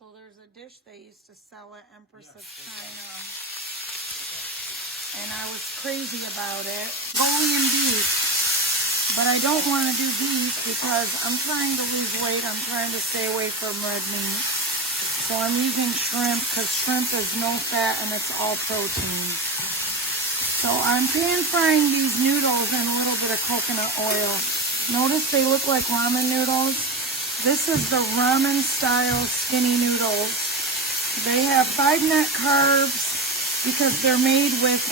So there's a dish they used to sell at Empress of China, and I was crazy about it. Mongolian beef, but I don't want to do beef because I'm trying to lose weight. I'm trying to stay away from red meat. So I'm using shrimp because shrimp is no fat and it's all protein. So I'm pan frying these noodles in a little bit of coconut oil. Notice they look like ramen noodles. This is the ramen style skinny noodles. They have 5 net carbs because they're made with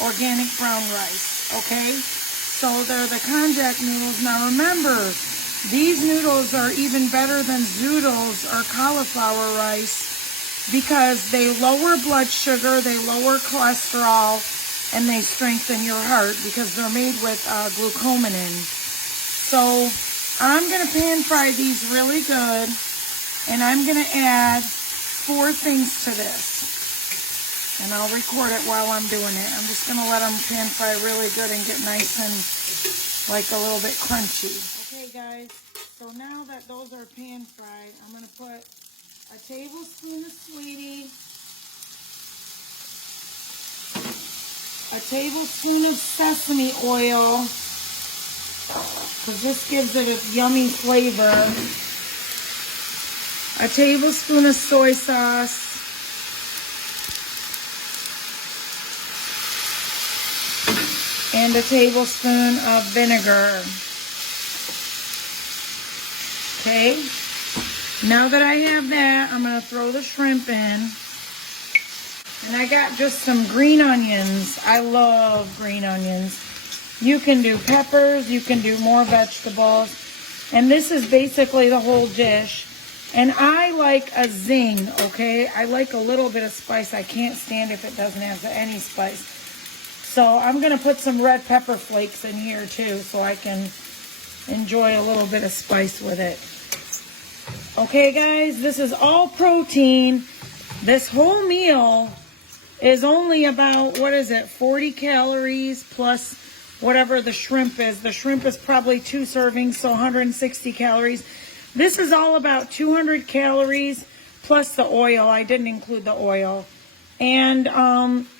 organic brown rice, okay? So they're the konjac noodles. Now remember, these noodles are even better than zoodles or cauliflower rice because they lower blood sugar, they lower cholesterol, and they strengthen your heart because they're made with glucosamine. So I'm going to pan fry these really good, and I'm going to add 4 things to this. And I'll record it while I'm doing it. I'm just going to let them pan fry really good and get nice and like a little bit crunchy. Okay guys, so now that those are pan fried, I'm going to put a tablespoon of sweetie, a tablespoon of sesame oil, because this gives it a yummy flavor, a tablespoon of soy sauce, and a tablespoon of vinegar. Okay, now that I have that, I'm going to throw the shrimp in. And I got just some green onions. I love green onions. You can do peppers, you can do more vegetables. And this is basically the whole dish. And I like a zing, okay? I like a little bit of spice. I can't stand if it doesn't have any spice. So I'm going to put some red pepper flakes in here too so I can enjoy a little bit of spice with it. Okay guys, this is all protein. This whole meal is only about, 40 calories plus whatever the shrimp is. The shrimp is probably 2 servings, so 160 calories. This is all about 200 calories plus the oil. I didn't include the oil. And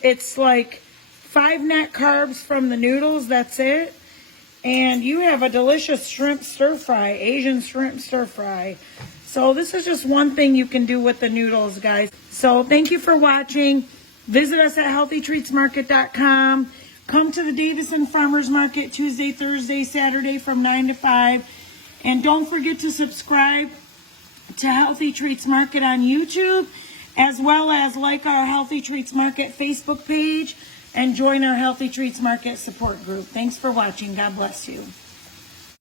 it's like 5 net carbs from the noodles, that's it. And you have a delicious shrimp stir fry, Asian shrimp stir fry. So this is just one thing you can do with the noodles, guys. So thank you for watching. Visit us at healthytreatsmarket.com. Come to the Davison Farmers Market Tuesday, Thursday, Saturday from 9 to 5. And don't forget to subscribe to Healthy Treats Market on YouTube, as well as like our Healthy Treats Market Facebook page and join our Healthy Treats Market support group. Thanks for watching. God bless you.